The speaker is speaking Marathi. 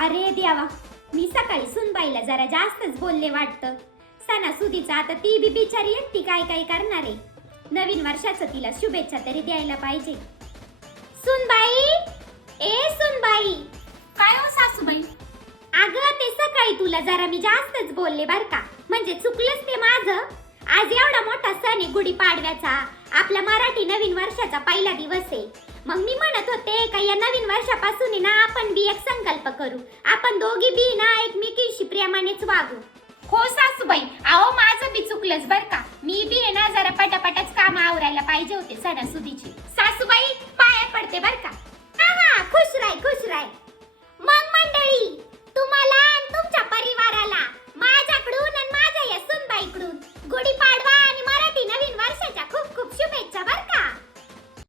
अरे द्यावा मी सकाळी सुनबाईला जरा जास्तच बोलले वाटतं. सणासुदीचा आता ती बी बिचारी ती काय काय करणार आहे? नवीन वर्षाचं तिला शुभेच्छा तरी द्यायला पाहिजे. सुनबाई? ए सुनबाई! काय हो सासूबाई? अगं ते सकाळी तुला जरा मी जास्तच बोलले बर का. म्हणजे चुकलंच ते माझं. आज एवढा मोठा सण आहे गुढी पाडव्याचा आपला मराठी नवीन वर्षाचा पहिला दिवस आहे. मग मी म्हणत होते का या नवीन वर्षापासून ना आपण बी एक संकल्प करू. आपण दोघी बी ना एकमेकीशी प्रेमानेच वागू. हो सासूबाई अहो माझं बी चुकलंच बर का. मी बी आहे ना जरा पटापटच काम आवरायला पाहिजे होते सणासुदीची.